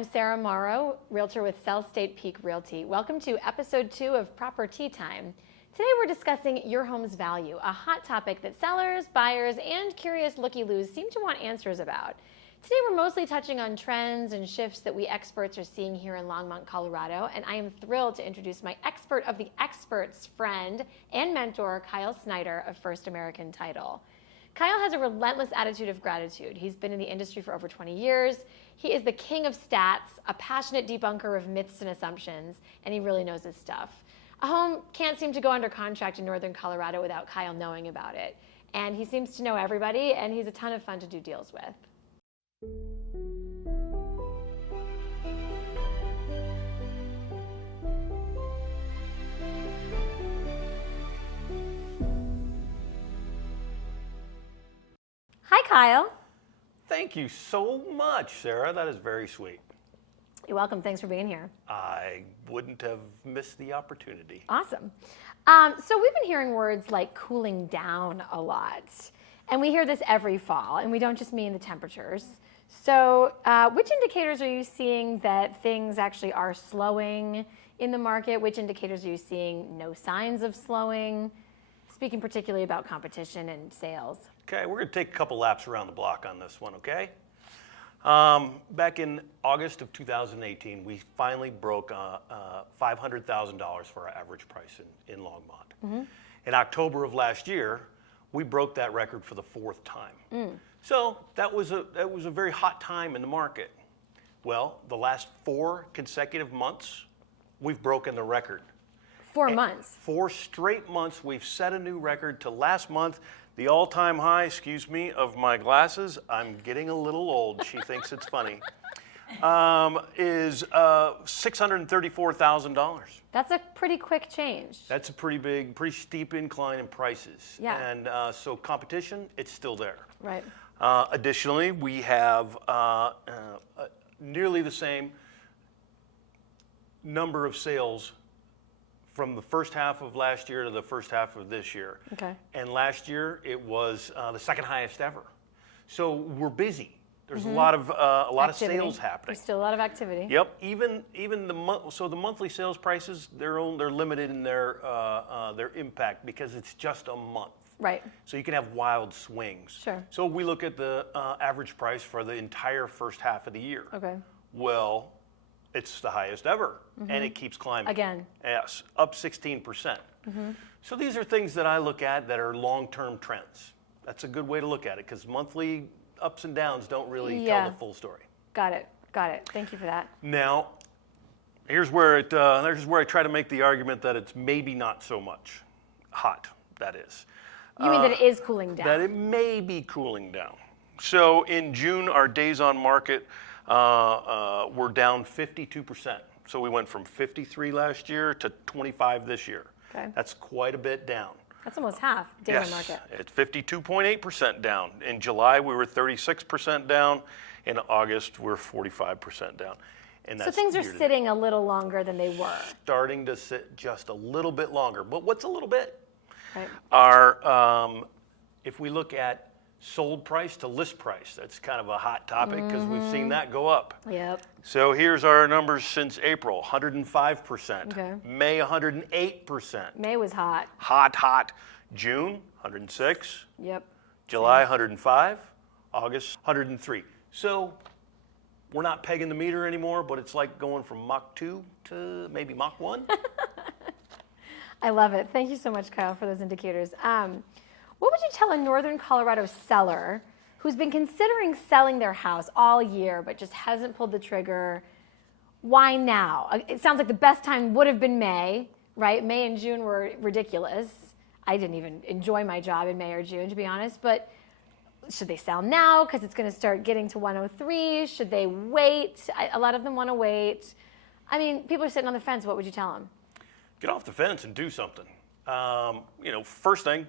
I'm Sarah Morrow, Realtor with Sell State Peak Realty. Welcome to episode 2 of Proper Tea Time. Today we're discussing your home's value, a hot topic that sellers, buyers, and curious looky-loos seem to want answers about. Today we're mostly touching on trends and shifts that we experts are seeing here in Longmont, Colorado, and I am thrilled to introduce my expert of the experts friend and mentor, Kyle Snyder of First American Title. Kyle has a relentless attitude of gratitude. He's been in the industry for over 20 years. He is the king of stats, a passionate debunker of myths and assumptions, and he really knows his stuff. A home can't seem to go under contract in northern Colorado without Kyle knowing about it. And he seems to know everybody, and he's a ton of fun to do deals with. Hi, Kyle. Thank you so much, Sarah. That is very sweet. You're welcome. Thanks for being here. I wouldn't have missed the opportunity. Awesome. So we've been hearing words like cooling down a lot. And we hear this every fall, and we don't just mean the temperatures. So which indicators are you seeing that things actually are slowing in the market? Which indicators are you seeing no signs of slowing? Speaking particularly about competition and sales. Okay, we're going to take a couple laps around the block on this one, okay? Back in August of 2018, we finally broke $500,000 for our average price in Longmont. Mm-hmm. In October of last year, we broke that record for the 4th time. So that was a very hot time in the market. Well, the last 4 consecutive months, we've broken the record. 4 months. 4 straight months, we've set a new record. To last month, the all-time high, of my glasses, I'm getting a little old, she thinks it's funny, is $634,000. That's a pretty quick change. That's a pretty steep incline in prices. Yeah. And so competition, it's still there. Right. Additionally, we have nearly the same number of sales from the first half of last year to the first half of this year. Okay. And last year it was the second highest ever. So we're busy. There's a lot of sales happening. There's still a lot of activity. Yep. Even the monthly sales prices, they're limited in their impact because it's just a month. Right. So you can have wild swings. Sure. So we look at the average price for the entire first half of the year. Okay. Well, it's the highest ever, and it keeps climbing. Again. Yes, up 16%. So these are things that I look at that are long-term trends. That's a good way to look at it because monthly ups and downs don't really tell the full story. Got it. Thank you for that. Now, here's where I try to make the argument that it's maybe not so much hot, that is. You mean that it is cooling down? That it may be cooling down. So in June, our days on market were down 52%. So we went from 53 last year to 25 this year. Okay. That's quite a bit down. That's almost half days on market. It's 52.8% down. In July, we were 36% down. In August, we're 45% down. And that's so things are sitting a little longer than they were. Starting to sit just a little bit longer. But what's a little bit? Right. If we look at sold price to list price, that's kind of a hot topic because we've seen that go up. Yep. So here's our numbers since April: 105%. Okay. May 108%. May was hot. Hot. June 106. Yep. July 105. August 103. So we're not pegging the meter anymore, but it's like going from Mach 2 to maybe Mach 1. I love it. Thank you so much, Kyle, for those indicators. What would you tell a northern Colorado seller who's been considering selling their house all year but just hasn't pulled the trigger? Why now? It sounds like the best time would have been May, right? May and June were ridiculous. I didn't even enjoy my job in May or June, to be honest. But should they sell now because it's going to start getting to 103? Should they wait? A lot of them want to wait. I mean, people are sitting on the fence. What would you tell them? Get off the fence and do something. First thing,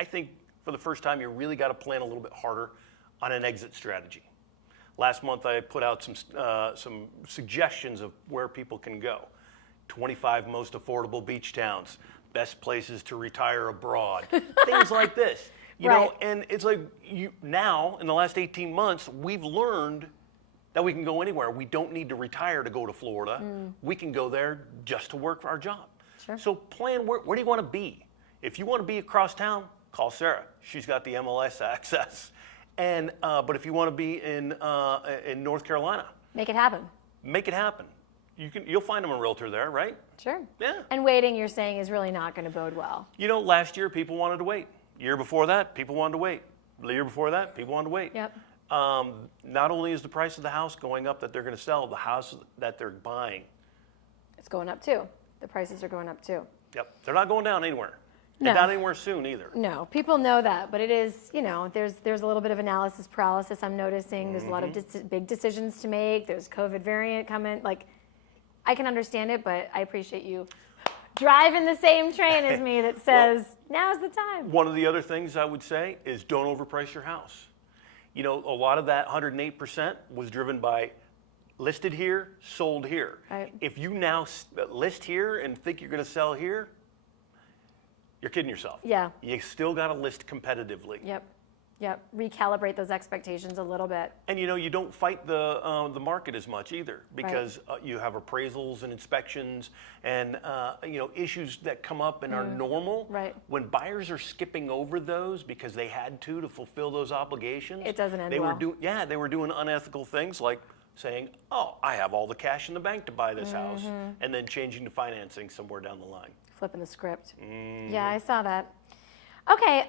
I think for the first time, you really got to plan a little bit harder on an exit strategy. Last month, I put out some suggestions of where people can go. 25 most affordable beach towns, best places to retire abroad, things like this. You know, and it's like now in the last 18 months, we've learned that we can go anywhere. We don't need to retire to go to Florida. We can go there just to work for our job. Sure. So plan where do you want to be? If you want to be across town, call Sarah. She's got the MLS access. And but if you want to be in North Carolina, Make it happen. make it happen. You'll find them a realtor there, right? Sure. Yeah. And waiting, you're saying, is really not going to bode well. You know, last year people wanted to wait. Year before that, people wanted to wait. The year before that, people wanted to wait. Yep. Not only is the price of the house going up that they're going to sell, the house that they're buying. It's going up too. The prices are going up too. Yep. They're not going down anywhere. No. And not anywhere soon either. No, people know that, but it is, there's a little bit of analysis paralysis I'm noticing. There's a lot of big decisions to make. There's COVID variant coming. Like, I can understand it, but I appreciate you driving the same train as me that says, now's the time. One of the other things I would say is don't overprice your house. You know, a lot of that 108% was driven by listed here, sold here. Right. If you now list here and think you're going to sell here, you're kidding yourself. Yeah. You still got to list competitively. Yep. Recalibrate those expectations a little bit. And you don't fight the market as much either because you have appraisals and inspections and issues that come up and are normal. Right. When buyers are skipping over those because they had to fulfill those obligations, It doesn't end they well. they were doing unethical things like saying, "Oh, I have all the cash in the bank to buy this house," and then changing to financing somewhere down the line. Flipping the script. Yeah, I saw that. Okay.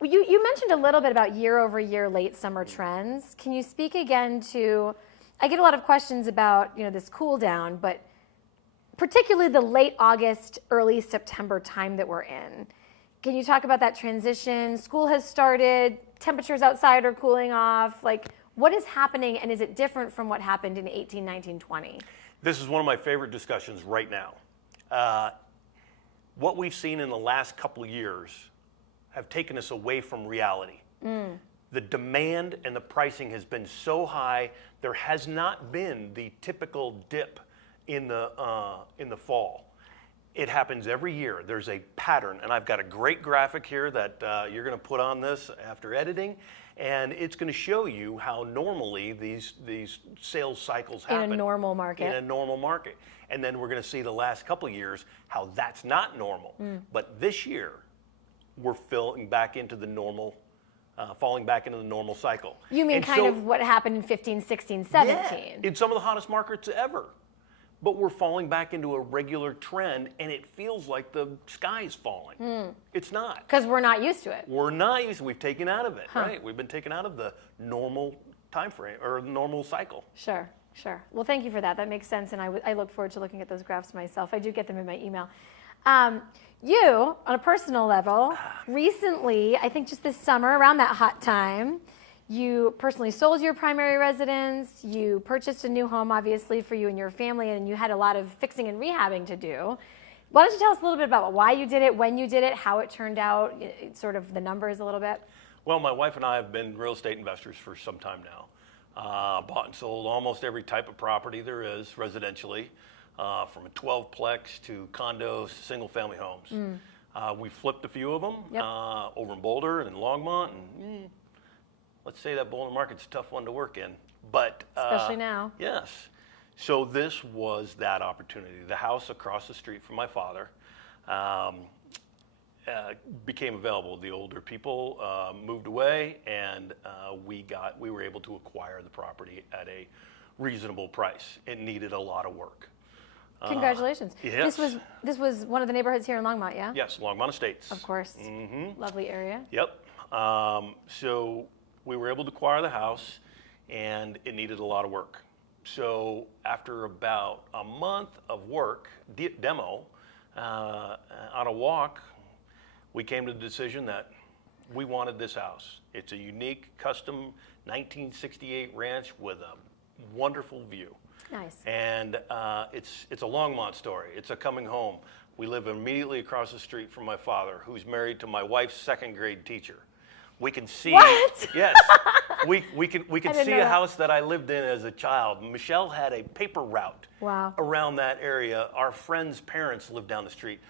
You mentioned a little bit about year-over-year late summer trends. Can you speak again to? I get a lot of questions about this cool down, but particularly the late August, early September time that we're in. Can you talk about that transition? School has started. Temperatures outside are cooling off. Like, what is happening, and is it different from what happened in 18, 19, 20? This is one of my favorite discussions right now. What we've seen in the last couple of years have taken us away from reality. The demand and the pricing has been so high, there has not been the typical dip in the fall. It happens every year. There's a pattern, and I've got a great graphic here that you're going to put on this after editing, and it's going to show you how normally these sales cycles happen. In a normal market. In a normal market. And then we're going to see the last couple of years how that's not normal. But this year, we're falling back into the normal cycle. You mean and of what happened in 15, 16, 17? Yeah, in some of the hottest markets ever. But we're falling back into a regular trend, and it feels like the sky's falling. It's not. Because we're not used to it. We're not used to it. We've taken out of it, right? We've been taken out of the normal time frame or normal cycle. Sure. Well, thank you for that. That makes sense, and I look forward to looking at those graphs myself. I do get them in my email. You, on a personal level, recently, I think just this summer, around that hot time, you personally sold your primary residence. You purchased a new home, obviously, for you and your family, and you had a lot of fixing and rehabbing to do. Why don't you tell us a little bit about why you did it, when you did it, how it turned out, sort of the numbers a little bit? Well, my wife and I have been real estate investors for some time now. Bought and sold almost every type of property there is residentially, from a 12-plex to condos, single-family homes. We flipped a few of them over in Boulder and in Longmont. And let's say that Boulder market's a tough one to work in. But especially now. Yes. So this was that opportunity. The house across the street from my father became available. The older people moved away, and we were able to acquire the property at a reasonable price. It needed a lot of work. Congratulations. Yes. This was one of the neighborhoods here in Longmont, yeah? Yes, Longmont Estates. Of course. Lovely area. Yep. So we were able to acquire the house, and it needed a lot of work. So after about a month of work, demo, on a walk, we came to the decision that we wanted this house. It's a unique, custom 1968 ranch with a wonderful view. Nice. And it's a Longmont story. It's a coming home. We live immediately across the street from my father, who's married to my wife's second grade teacher. We can see. What? Yes. We can see a house that I lived in as a child. Michelle had a paper route around that area. Our friends' parents lived down the street.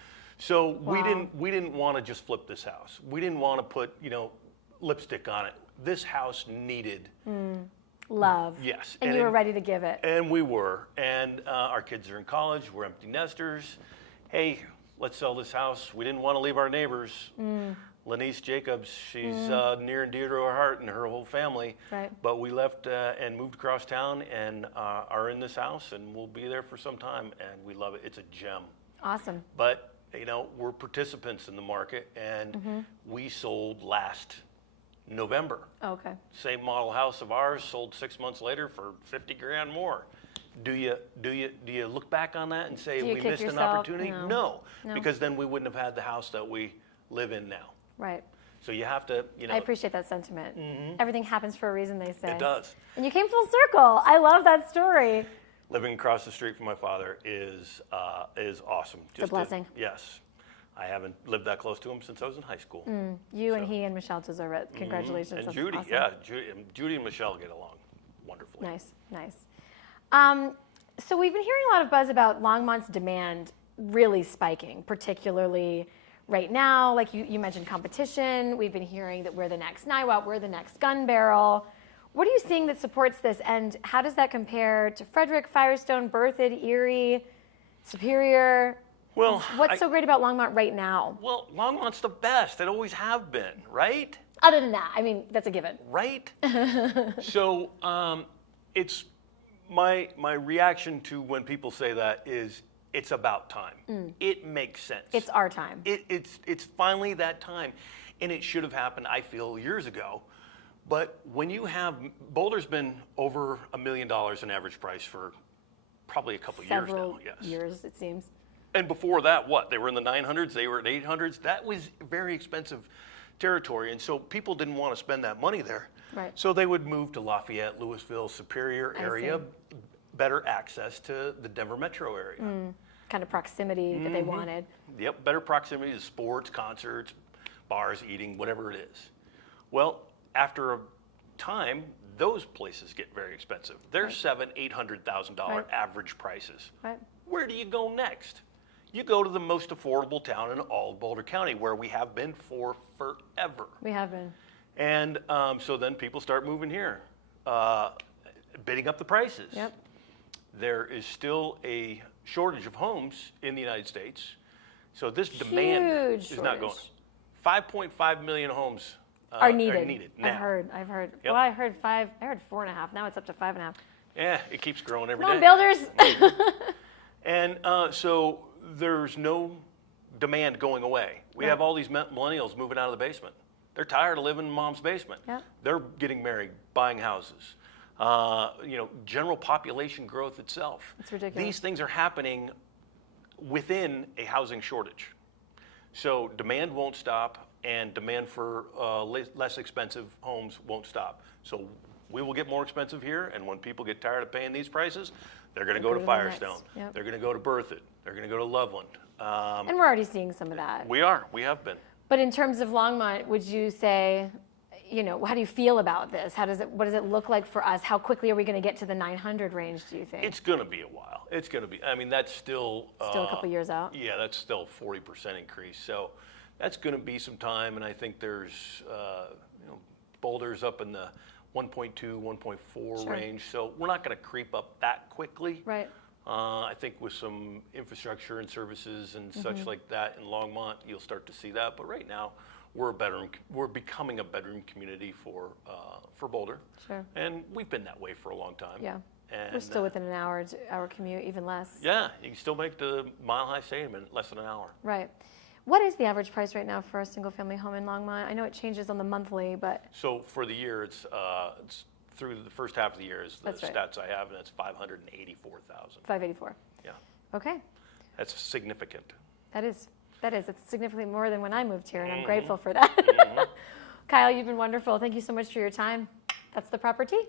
So we didn't want to just flip this house. We didn't want to put, lipstick on it. This house needed love. Yes. And you were ready to give it. And we were. And our kids are in college. We're empty nesters. Hey, let's sell this house. We didn't want to leave our neighbors. Lanice Jacobs, she's near and dear to our heart and her whole family. Right. But we left and moved across town and are in this house, and we'll be there for some time, and we love it. It's a gem. Awesome. But, you know, we're participants in the market, and we sold last November. Okay. Same model house of ours sold 6 months later for 50 grand more. Do you look back on that and say we missed an opportunity? No, because then we wouldn't have had the house that we live in now. Right. So you have to, you know. I appreciate that sentiment. Everything happens for a reason, they say. It does. And you came full circle. I love that story. Living across the street from my father is awesome. It's a blessing. Yes. I haven't lived that close to him since I was in high school. You and he and Michelle deserve it. Congratulations. And That's Judy, awesome. yeah. Judy and Michelle get along wonderfully. Nice, nice. So we've been hearing a lot of buzz about Longmont's demand really spiking, particularly right now. Like you mentioned competition. We've been hearing that we're the next NIWAT, we're the next gun barrel. What are you seeing that supports this, and how does that compare to Frederick, Firestone, Berthoud, Erie, Superior? Well, what's so great about Longmont right now? Well, Longmont's the best. It always have been, right? Other than that, I mean, that's a given. Right? So it's my reaction to when people say that is it's about time. It makes sense. It's our time. It's finally that time. And it should have happened, I feel, years ago. But when you have, Boulder's been over $1 million in average price for probably a couple years now. Yes. Years, it seems. And before that, what? They were in the 900s, they were at 800s. That was very expensive territory. And so people didn't want to spend that money there. Right. So they would move to Lafayette, Louisville, Superior area, better access to the Denver metro area. Kind of proximity that they wanted. Yep, better proximity to sports, concerts, bars, eating, whatever it is. Well, after a time, those places get very expensive. They're $700,000-$800,000 average prices. Right. Where do you go next? You go to the most affordable town in all of Boulder County, where we have been for forever. We have been. And so then people start moving here, bidding up the prices. Yep. There is still a shortage of homes in the United States. So this demand is not going. 5.5 million homes are needed now. I've heard. Yep. Well, I heard 4.5. Now it's up to 5.5. Yeah, it keeps growing every Come day. on, builders. And so there's no demand going away. We have all these millennials moving out of the basement. They're tired of living in mom's basement. Yep. They're getting married, buying houses. General population growth itself. It's ridiculous. These things are happening within a housing shortage. So demand won't stop, and demand for less expensive homes won't stop. So we will get more expensive here, and when people get tired of paying these prices, they're going to go to Firestone. Yep. They're going to go to Berthoud. They're going to go to Loveland. And we're already seeing some of that. We have been. But in terms of Longmont, would you say, how do you feel about this? What does it look like for us? How quickly are we going to get to the 900 range, do you think? It's going to be a while. It's going to be, that's still... Still a couple years out? Yeah, that's still 40% increase. So that's going to be some time, and I think there's, Boulder's up in the 1.2, 1.4 range. So we're not going to creep up that quickly. Right. I think with some infrastructure and services and such like that in Longmont, you'll start to see that. But right now, we're becoming a bedroom community for Boulder. Sure. And we've been that way for a long time. Yeah. And, we're still within an hour commute, even less. Yeah, you can still make the Mile High Stadium in less than an hour. Right. What is the average price right now for a single-family home in Longmont? I know it changes on the monthly, but... So for the year, it's through the first half of the year is the That's right. stats I have, and it's 584,000. 584. Yeah. Okay. That's significant. That is. It's significantly more than when I moved here, and I'm grateful for that. Kyle, you've been wonderful. Thank you so much for your time. That's the proper tea.